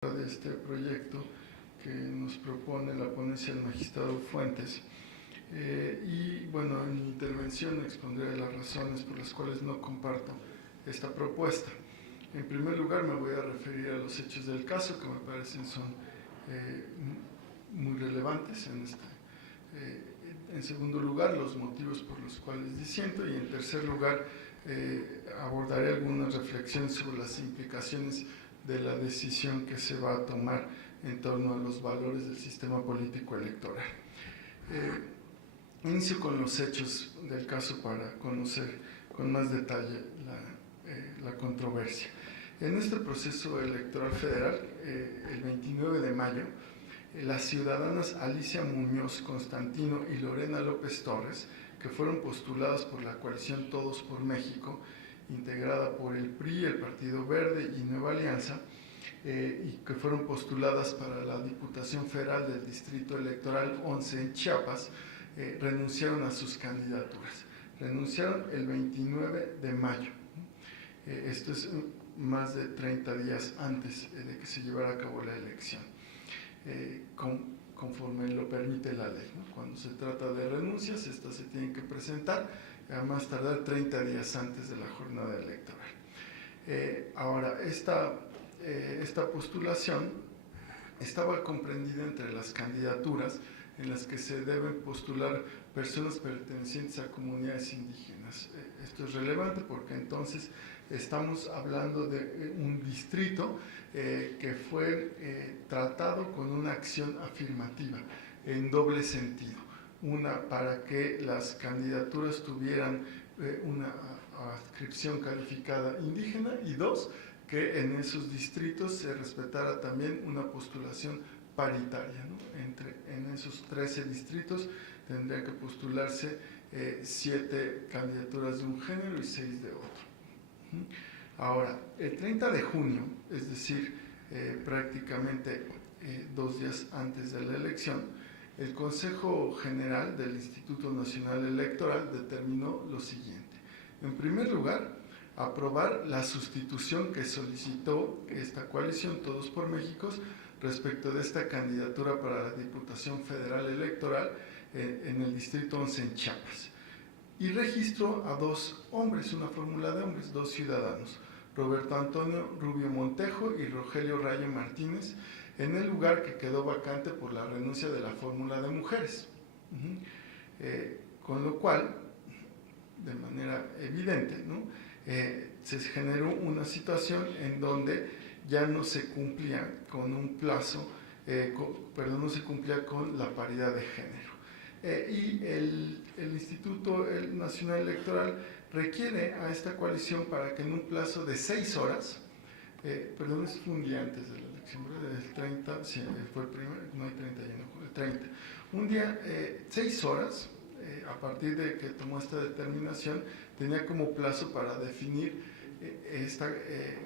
de este proyecto que nos propone la ponencia del magistrado Fuentes. Y bueno, en mi intervención expondré las razones por las cuales no comparto esta propuesta. En primer lugar, me voy a referir a los hechos del caso, que me parecen son muy relevantes en esta. En segundo lugar, los motivos por los cuales disiento, y en tercer lugar, abordaré algunas reflexiones sobre las implicaciones de la decisión que se va a tomar en torno a los valores del sistema político electoral. Inicio con los hechos del caso para conocer con más detalle la controversia. En este proceso electoral federal, el 29 de mayo, las ciudadanas Alicia Muñoz Constantino y Lorena López Torres, que fueron postuladas por la coalición Todos por México, integrada por el PRI, el Partido Verde y Nueva Alianza, y que fueron postuladas para la Diputación Federal del Distrito Electoral 11 en Chiapas, renunciaron a sus candidaturas. Renunciaron el 29 de mayo. Esto es más de 30 días antes de que se llevara a cabo la elección, conforme lo permite la ley, ¿no? Cuando se trata de renuncias, estas se tienen que presentar a más tardar 30 días antes de la jornada electoral. Ahora, esta postulación estaba comprendida entre las candidaturas en las que se deben postular personas pertenecientes a comunidades indígenas. Esto es relevante porque entonces estamos hablando de un distrito que fue tratado con una acción afirmativa en doble sentido. Una, para que las candidaturas tuvieran una adscripción calificada indígena, y dos, que en esos distritos se respetara también una postulación paritaria, ¿no? En esos 13 distritos tendría que postularse 7 candidaturas de un género y 6 de otro. Ahora, el 30 de junio, es decir, prácticamente 2 días antes de la elección, el Consejo General del Instituto Nacional Electoral determinó lo siguiente. En primer lugar, aprobar la sustitución que solicitó esta coalición Todos por México respecto de esta candidatura para la Diputación Federal Electoral en el Distrito 11 en Chiapas. Y registró a 2 hombres, una fórmula de hombres, 2 ciudadanos, Roberto Antonio Rubio Montejo y Rogelio Rayo Martínez, en el lugar que quedó vacante por la renuncia de la fórmula de mujeres. Con lo cual, de manera evidente, ¿no? Se generó una situación en donde ya no se cumplía con un plazo, no se cumplía con la paridad de género. Y el Instituto Nacional Electoral requiere a esta coalición para que en un plazo de 6 horas, es un día antes de la elección, el 30, sí, fue el primero, no hay 30 ya, no, el 30. Un día, 6 horas, a partir de que tomó esta determinación, tenía como plazo para definir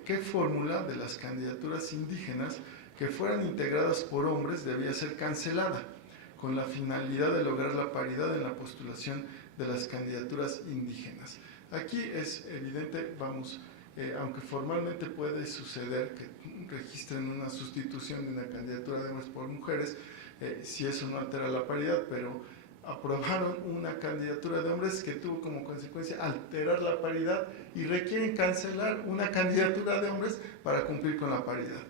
qué fórmula de las candidaturas indígenas que fueran integradas por hombres debía ser cancelada, con la finalidad de lograr la paridad en la postulación de las candidaturas indígenas. Aquí es evidente, aunque formalmente puede suceder que registren una sustitución de una candidatura de hombres por mujeres, si eso no altera la paridad, pero aprobaron una candidatura de hombres que tuvo como consecuencia alterar la paridad y requieren cancelar una candidatura de hombres para cumplir con la paridad.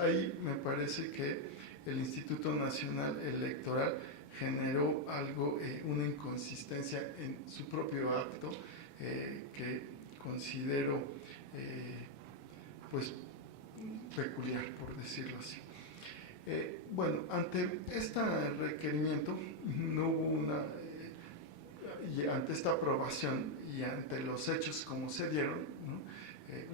Ahí me parece que el Instituto Nacional Electoral generó una inconsistencia en su propio acto que considero peculiar, por decirlo así. Ante este requerimiento no hubo ante esta aprobación y ante los hechos como se dieron, ¿no?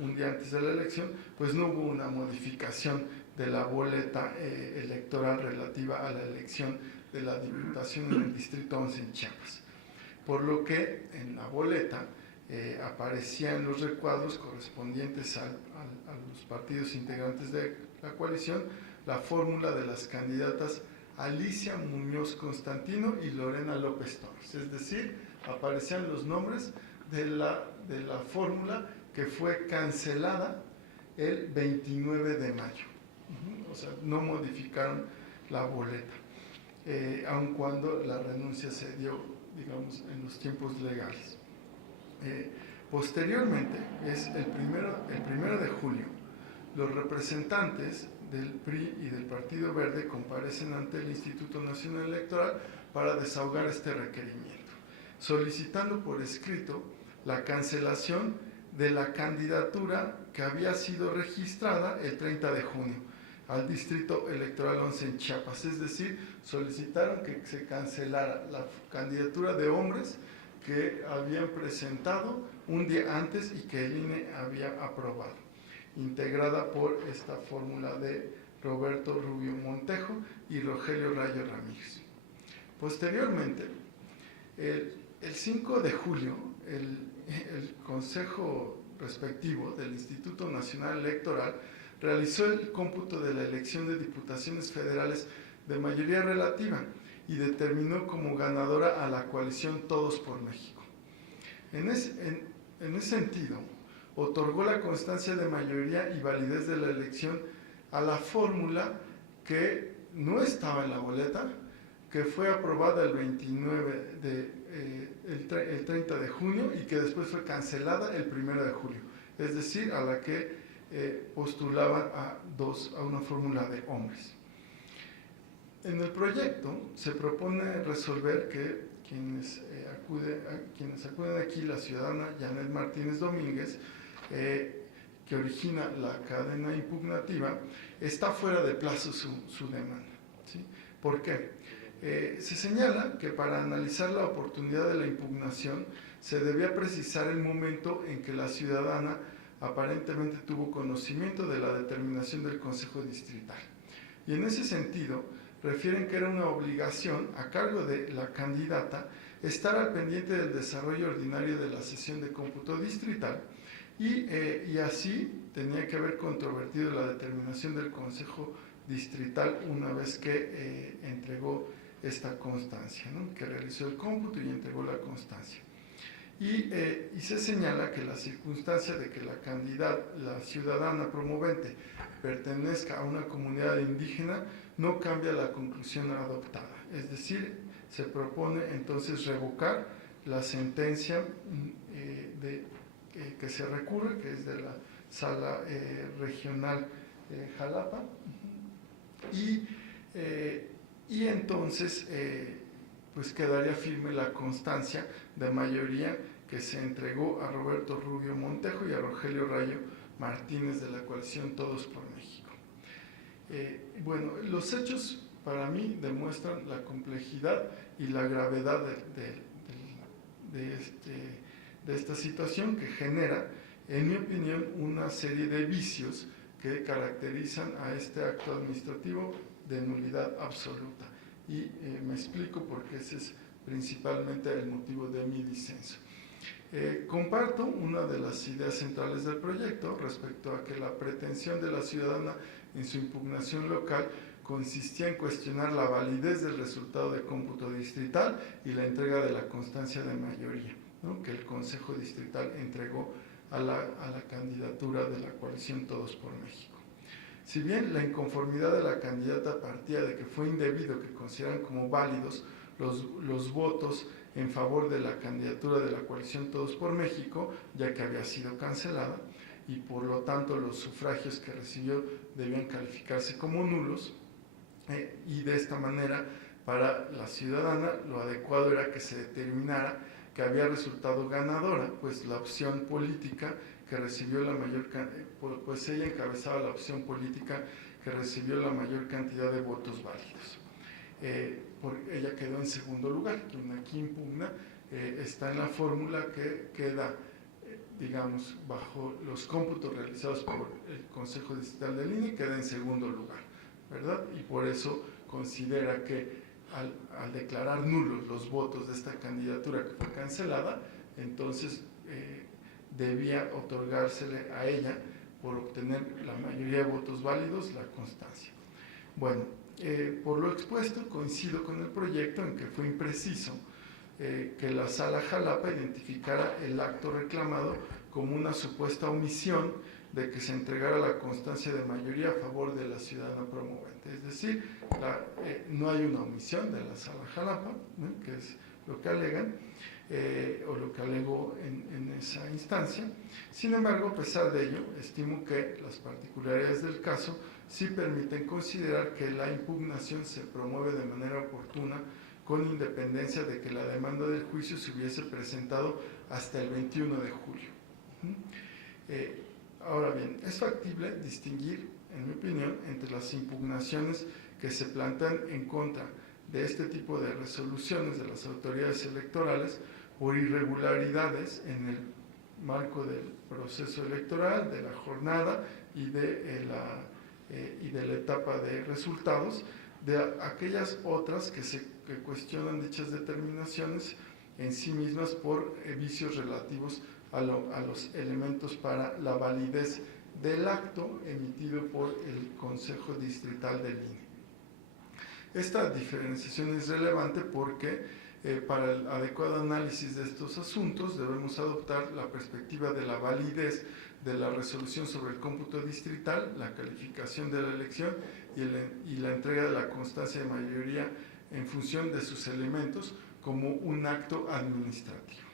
Un día antes de la elección, pues no hubo una modificación de la boleta electoral relativa a la elección de la Diputación en el Distrito 11 en Chiapas. Por lo que en la boleta aparecían los recuadros correspondientes a los partidos integrantes de la coalición, la fórmula de las candidatas Alicia Muñoz Constantino y Lorena López Torres. Es decir, aparecían los nombres de la fórmula que fue cancelada el 29 de mayo. sea, no modificaron la boleta, aun cuando la renuncia se dio, digamos, en los tiempos legales. Posteriormente, es el primero de julio, los representantes del PRI y del Partido Verde comparecen ante el Instituto Nacional Electoral para desahogar este requerimiento, solicitando por escrito la cancelación de la candidatura que había sido registrada el 30 de junio al Distrito Electoral 11 en Chiapas. Es decir, solicitaron que se cancelara la candidatura de hombres que habían presentado un día antes y que el INE había aprobado, integrada por esta fórmula de Roberto Rubio Montejo y Rogelio Rayo Ramírez. Posteriormente, el 5 de julio, el Consejo respectivo del Instituto Nacional Electoral realizó el cómputo de la elección de diputaciones federales de mayoría relativa y determinó como ganadora a la coalición Todos por México. En ese sentido, otorgó la constancia de mayoría y validez de la elección a la fórmula que no estaba en la boleta, que fue aprobada el 30 de junio y que después fue cancelada el 1 de julio, es decir, a la que postulaban a una fórmula de hombres. En el proyecto se propone resolver que quienes acuden aquí, la ciudadana Janet Martínez Domínguez, que origina la cadena impugnativa, está fuera de plazo su demanda, ¿sí? ¿Por qué? Se señala que para analizar la oportunidad de la impugnación se debía precisar el momento en que la ciudadana aparentemente tuvo conocimiento de la determinación del Consejo Distrital. Y en ese sentido, refieren que era una obligación a cargo de la candidata estar al pendiente del desarrollo ordinario de la sesión de cómputo distrital y así tenía que haber controvertido la determinación del Consejo Distrital una vez que entregó esta constancia, ¿no? Que realizó el cómputo y entregó la constancia. Y se señala que la circunstancia de que la ciudadana promovente pertenezca a una comunidad indígena no cambia la conclusión adoptada. Es decir, se propone entonces revocar la sentencia que se recurre, que es de la Sala Regional Jalapa, y entonces pues quedaría firme la constancia de mayoría que se entregó a Roberto Rubio Montejo y a Rogelio Rayo Martínez de la coalición Todos por México. Bueno, los hechos para mí demuestran la complejidad y la gravedad de esta situación que genera, en mi opinión, una serie de vicios que caracterizan a este acto administrativo de nulidad absoluta. Y me explico porque ese es principalmente el motivo de mi disenso. Comparto una de las ideas centrales del proyecto respecto a que la pretensión de la ciudadana en su impugnación local consistía en cuestionar la validez del resultado de cómputo distrital y la entrega de la constancia de mayoría, ¿no? Que el Consejo Distrital entregó a la candidatura de la coalición Todos por México. Si bien la inconformidad de la candidata partía de que fue indebido que consideran como válidos los votos en favor de la candidatura de la coalición Todos por México, ya que había sido cancelada, y por lo tanto los sufragios que recibió debían calificarse como nulos, y de esta manera para la ciudadana lo adecuado era que se determinara que había resultado ganadora, pues la opción política que recibió la mayor, pues ella encabezaba la opción política que recibió la mayor cantidad de votos válidos. Ella quedó en segundo lugar. Quien aquí impugna está en la fórmula que queda, digamos, bajo los cómputos realizados por el Consejo Distrital del INE, queda en segundo lugar, ¿verdad? Y por eso considera que al declarar nulos los votos de esta candidatura que fue cancelada, entonces debía otorgársele a ella, por obtener la mayoría de votos válidos, la constancia. Bueno, por lo expuesto, coincido con el proyecto en que fue impreciso que la Sala Jalapa identificara el acto reclamado como una supuesta omisión de que se entregara la constancia de mayoría a favor de la ciudadana promovente. Es decir, no hay una omisión de la Sala Jalapa, ¿no?, que es lo que alegan, o lo que alegó en esa instancia. Sin embargo, a pesar de ello, estimo que las particularidades del caso sí permiten considerar que la impugnación se promueve de manera oportuna, con independencia de que la demanda del juicio se hubiese presentado hasta el 21 de julio. Ahora bien, es factible distinguir, en mi opinión, entre las impugnaciones que se plantean en contra de este tipo de resoluciones de las autoridades electorales por irregularidades en el marco del proceso electoral, de la jornada y de la etapa de resultados, de aquellas otras que cuestionan dichas determinaciones en sí mismas por vicios relativos a los elementos para la validez del acto emitido por el Consejo Distrital del INE. Esta diferenciación es relevante porque para el adecuado análisis de estos asuntos debemos adoptar la perspectiva de la validez de la resolución sobre el cómputo distrital, la calificación de la elección y la entrega de la constancia de mayoría en función de sus elementos como un acto administrativo.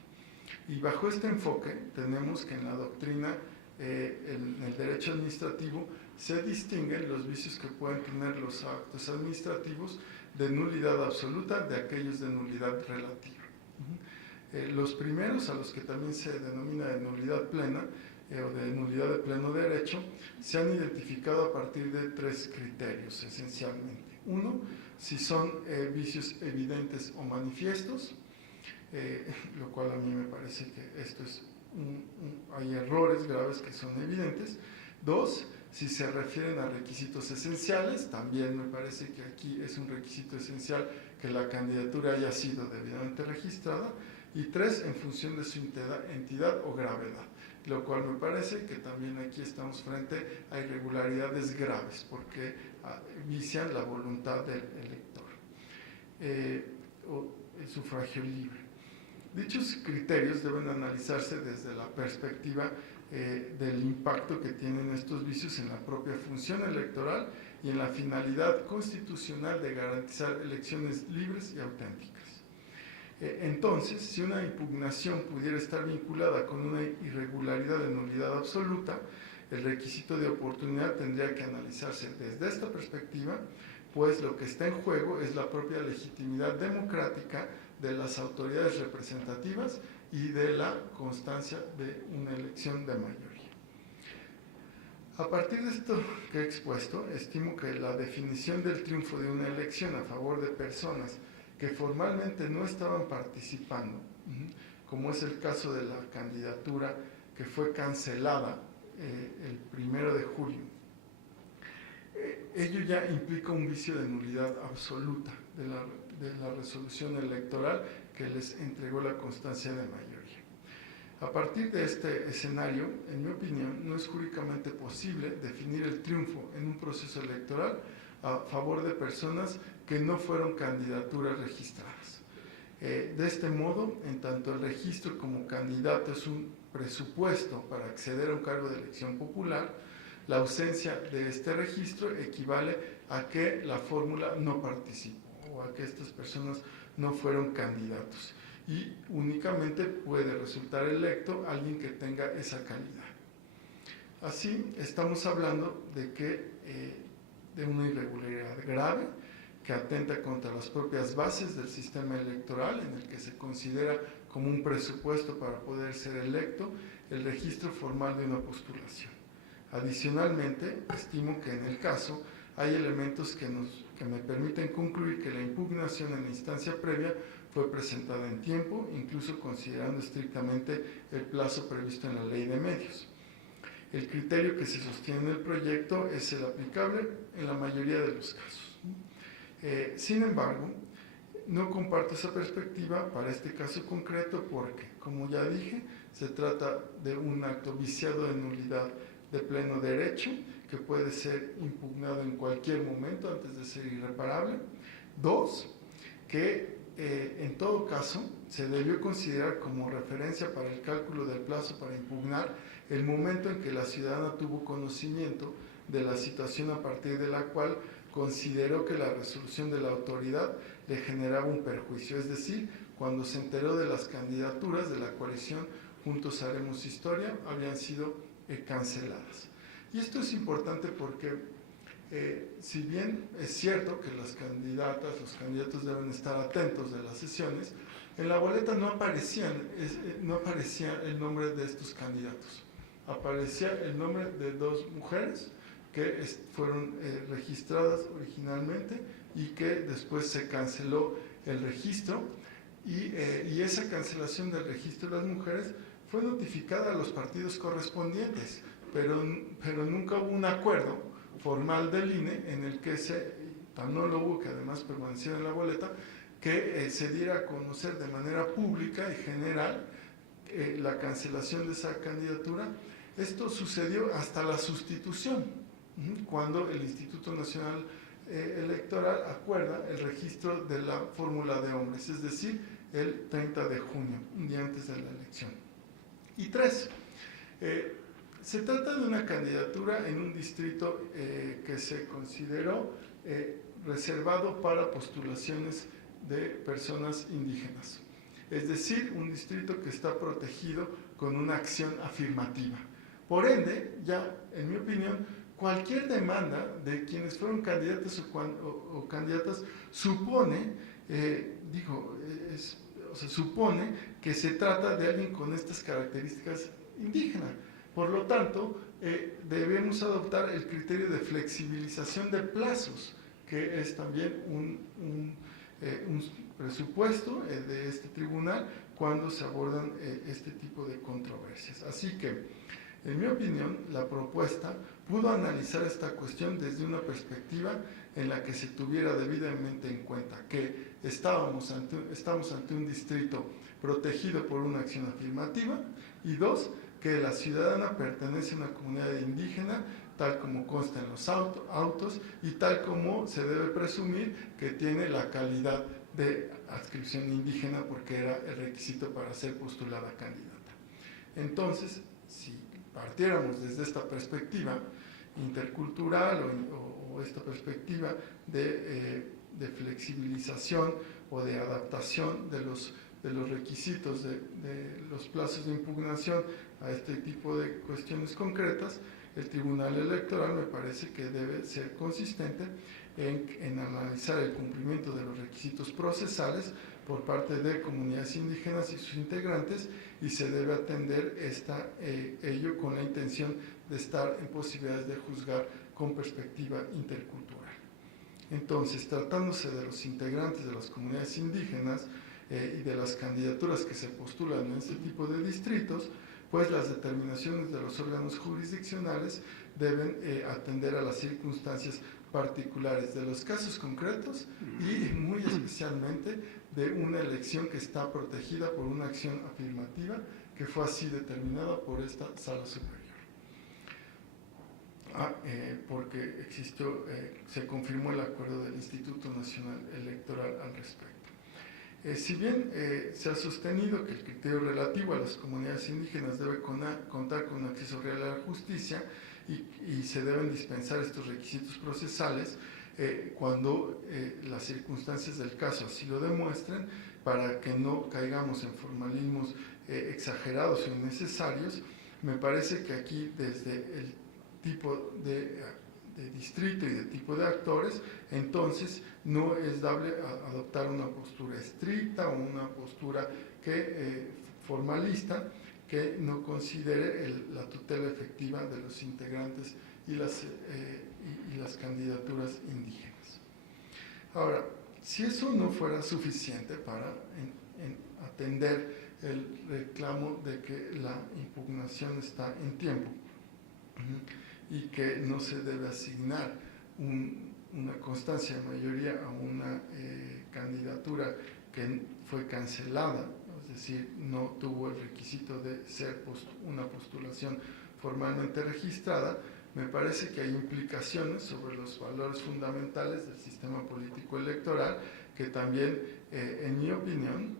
Y bajo este enfoque tenemos que en la doctrina, en el derecho administrativo, se distinguen los vicios que pueden tener los actos administrativos de nulidad absoluta de aquellos de nulidad relativa. Los primeros, a los que también se denomina de nulidad plena o de nulidad de pleno derecho, se han identificado a partir de 3 criterios esencialmente. Uno, si son vicios evidentes o manifiestos, lo cual a mí me parece que esto es hay errores graves que son evidentes. 2, si se refieren a requisitos esenciales, también me parece que aquí es un requisito esencial que la candidatura haya sido debidamente registrada. Y 3, en función de su entidad o gravedad, lo cual me parece que también aquí estamos frente a irregularidades graves porque vician la voluntad del elector o el sufragio libre. Dichos criterios deben analizarse desde la perspectiva del impacto que tienen estos vicios en la propia función electoral y en la finalidad constitucional de garantizar elecciones libres y auténticas. Entonces, si una impugnación pudiera estar vinculada con una irregularidad de nulidad absoluta, el requisito de oportunidad tendría que analizarse desde esta perspectiva, pues lo que está en juego es la propia legitimidad democrática de las autoridades representativas y de la constancia de una elección de mayoría. A partir de esto que he expuesto, estimo que la definición del triunfo de una elección a favor de personas que formalmente no estaban participando, como es el caso de la candidatura que fue cancelada el 1 de julio, ello ya implica un vicio de nulidad absoluta de la resolución electoral que les entregó la constancia de mayoría. A partir de este escenario, en mi opinión, no es jurídicamente posible definir el triunfo en un proceso electoral a favor de personas que no fueron candidaturas registradas. De este modo, en tanto el registro como candidato es un presupuesto para acceder a un cargo de elección popular, la ausencia de este registro equivale a que la fórmula no participó o a que estas personas no fueron candidatos y únicamente puede resultar electo alguien que tenga esa calidad. Así, estamos hablando de una irregularidad grave que atenta contra las propias bases del sistema electoral, en el que se considera como un presupuesto para poder ser electo el registro formal de una postulación. Adicionalmente, estimo que en el caso hay elementos que me permiten concluir que la impugnación en la instancia previa fue presentada en tiempo, incluso considerando estrictamente el plazo previsto en la Ley de Medios. El criterio que se sostiene en el proyecto es el aplicable en la mayoría de los casos. Sin embargo, no comparto esa perspectiva para este caso concreto porque, como ya dije, se trata de un acto viciado de nulidad de pleno derecho que puede ser impugnado en cualquier momento antes de ser irreparable. 2, que en todo caso se debió considerar como referencia para el cálculo del plazo para impugnar el momento en que la ciudadana tuvo conocimiento de la situación a partir de la cual consideró que la resolución de la autoridad le generaba un perjuicio, es decir, cuando se enteró de las candidaturas de la coalición Juntos Haremos Historia habían sido canceladas. Y esto es importante porque si bien es cierto que las candidatas, los candidatos deben estar atentos de las sesiones, en la boleta no aparecía el nombre de estos candidatos. Aparecía el nombre de 2 mujeres que fueron registradas originalmente y que después se canceló el registro, y esa cancelación del registro de las mujeres fue notificada a los partidos correspondientes, pero nunca hubo un acuerdo formal del INE en el que no lo hubo, que además permaneció en la boleta, que se diera a conocer de manera pública y general la cancelación de esa candidatura. Esto sucedió hasta la sustitución, cuando el Instituto Nacional Electoral acuerda el registro de la fórmula de hombres, es decir, el 30 de junio, un día antes de la elección. Y 3, se trata de una candidatura en un distrito que se consideró reservado para postulaciones de personas indígenas, es decir, un distrito que está protegido con una acción afirmativa. Por ende, ya en mi opinión, cualquier demanda de quienes fueron candidatos o candidatas supone, supone que se trata de alguien con estas características indígenas. Por lo tanto, debemos adoptar el criterio de flexibilización de plazos, que es también un presupuesto de este tribunal cuando se abordan este tipo de controversias. Así que, en mi opinión, la propuesta pudo analizar esta cuestión desde una perspectiva en la que se tuviera debidamente en cuenta que estamos ante un distrito protegido por una acción afirmativa, y 2, que la ciudadana pertenece a una comunidad indígena, tal como consta en los autos y tal como se debe presumir que tiene la calidad de adscripción indígena, porque era el requisito para ser postulada candidata. Entonces, si partiéramos desde esta perspectiva intercultural o esta perspectiva de flexibilización o de adaptación de los requisitos de los plazos de impugnación a este tipo de cuestiones concretas, el Tribunal Electoral me parece que debe ser consistente en analizar el cumplimiento de los requisitos procesales por parte de comunidades indígenas y sus integrantes, y se debe atender ello con la intención de estar en posibilidades de juzgar con perspectiva intercultural. Entonces, tratándose de los integrantes de las comunidades indígenas y de las candidaturas que se postulan en este tipo de distritos, pues las determinaciones de los órganos jurisdiccionales deben atender a las circunstancias particulares de los casos concretos y muy especialmente de una elección que está protegida por una acción afirmativa que fue así determinada por esta Sala Superior. Porque se confirmó el acuerdo del Instituto Nacional Electoral al respecto. Si bien se ha sostenido que el criterio relativo a las comunidades indígenas debe contar con acceso real a la justicia y se deben dispensar estos requisitos procesales cuando las circunstancias del caso así lo demuestren, para que no caigamos en formalismos exagerados o innecesarios, me parece que aquí, desde el tipo de distrito y de tipo de actores, entonces no es dable adoptar una postura estricta o una postura formalista que no considere la tutela efectiva de los integrantes y las candidaturas indígenas. Ahora, si eso no fuera suficiente para atender el reclamo de que la impugnación está en tiempo y que no se debe asignar una constancia de mayoría a una candidatura que fue cancelada, es decir, no tuvo el requisito de ser una postulación formalmente registrada, me parece que hay implicaciones sobre los valores fundamentales del sistema político electoral que también, en mi opinión,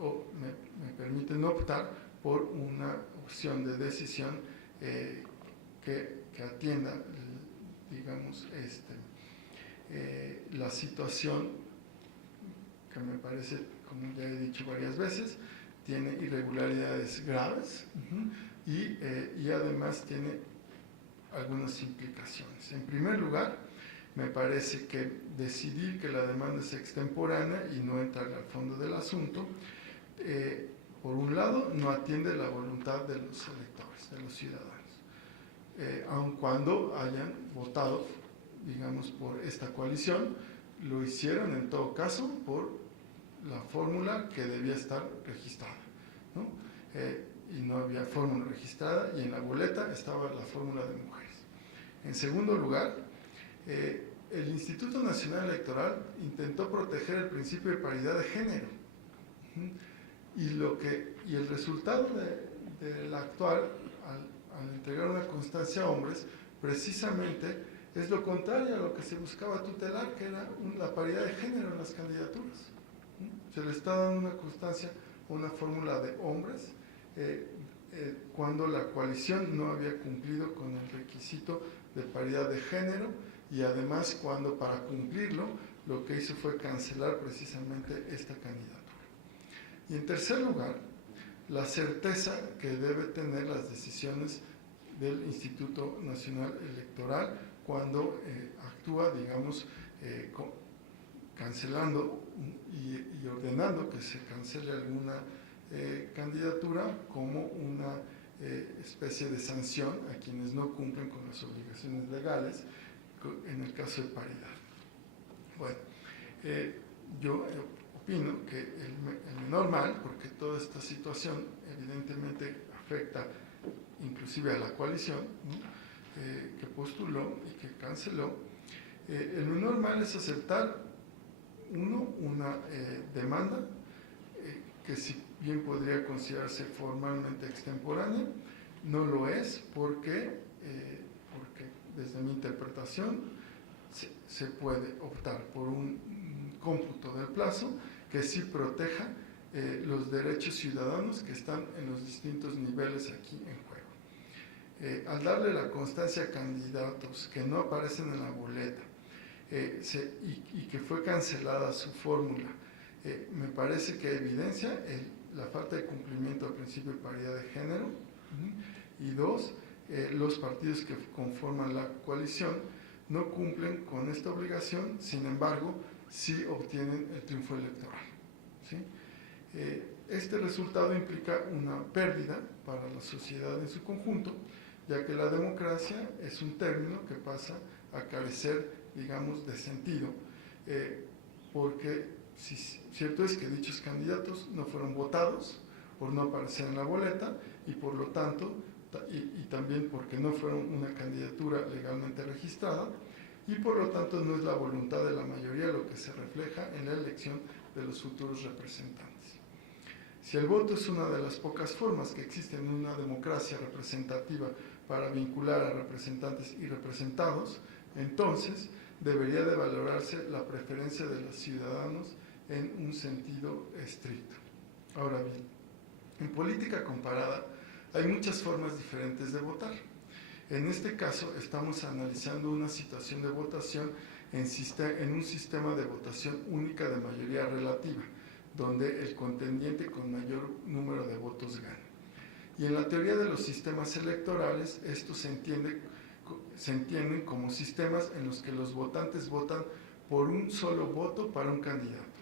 me permiten optar por una opción de decisión que atienda, digamos, la situación que me parece, como ya he dicho varias veces, tiene irregularidades graves y además tiene algunas implicaciones. En primer lugar, me parece que decidir que la demanda es extemporánea y no entrar al fondo del asunto, por un lado, no atiende la voluntad de los electores, de los ciudadanos. Aun cuando hayan votado, digamos, por esta coalición, lo hicieron en todo caso por la fórmula que debía estar registrada, ¿no? Y no había fórmula registrada, y en la boleta estaba la fórmula de mujeres. En segundo lugar, el Instituto Nacional Electoral intentó proteger el principio de paridad de género, y el resultado del actual, al entregar una constancia a hombres, precisamente es lo contrario a lo que se buscaba tutelar, que era la paridad de género en las candidaturas. Se le está dando una constancia, una fórmula de hombres, cuando la coalición no había cumplido con el requisito de paridad de género, y además cuando para cumplirlo lo que hizo fue cancelar precisamente esta candidatura. Y en tercer lugar, la certeza que debe tener las decisiones del Instituto Nacional Electoral cuando actúa, digamos, cancelando y ordenando que se cancele alguna candidatura como una especie de sanción a quienes no cumplen con las obligaciones legales en el caso de paridad. Bueno, yo opino que el menor mal, porque toda esta situación evidentemente afecta inclusive a la coalición, ¿no?, que postuló y que canceló, el menor mal es aceptar una demanda que si bien podría considerarse formalmente extemporánea, no lo es porque desde mi interpretación se puede optar por un cómputo del plazo que sí proteja los derechos ciudadanos que están en los distintos niveles aquí en juego. Al darle la constancia a candidatos que no aparecen en la boleta y que fue cancelada su fórmula, me parece que evidencia la falta de cumplimiento al principio de paridad de género, y dos, los partidos que conforman la coalición no cumplen con esta obligación, sin embargo, sí obtienen el triunfo electoral, ¿sí? Este resultado implica una pérdida para la sociedad en su conjunto, ya que la democracia es un término que pasa a carecer, digamos, de sentido, porque cierto es que dichos candidatos no fueron votados por no aparecer en la boleta, y por lo tanto, y también porque no fueron una candidatura legalmente registrada, y por lo tanto no es la voluntad de la mayoría lo que se refleja en la elección de los futuros representantes. Si el voto es una de las pocas formas que existen en una democracia representativa para vincular a representantes y representados, entonces debería de valorarse la preferencia de los ciudadanos en un sentido estricto. Ahora bien, en política comparada hay muchas formas diferentes de votar. En este caso estamos analizando una situación de votación en un sistema de votación única de mayoría relativa, donde el contendiente con mayor número de votos gana. Y en la teoría de los sistemas electorales, estos se entienden como sistemas en los que los votantes votan por un solo voto para un candidato.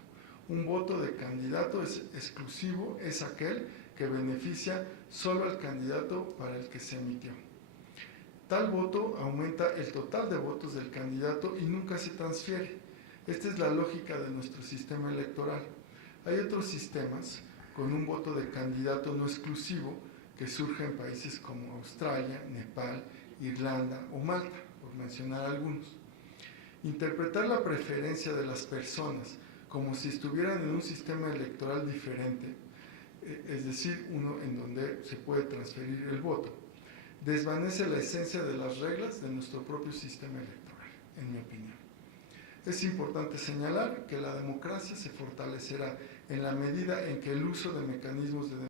Un voto de candidato exclusivo es aquel que beneficia solo al candidato para el que se emitió. Tal voto aumenta el total de votos del candidato y nunca se transfiere. Esta es la lógica de nuestro sistema electoral. Hay otros sistemas con un voto de candidato no exclusivo que surgen en países como Australia, Nepal, Irlanda o Malta, por mencionar algunos. Interpretar la preferencia de las personas como si estuvieran en un sistema electoral diferente, es decir, uno en donde se puede transferir el voto, desvanece la esencia de las reglas de nuestro propio sistema electoral, en mi opinión. Es importante señalar que la democracia se fortalecerá en la medida en que el uso de mecanismos de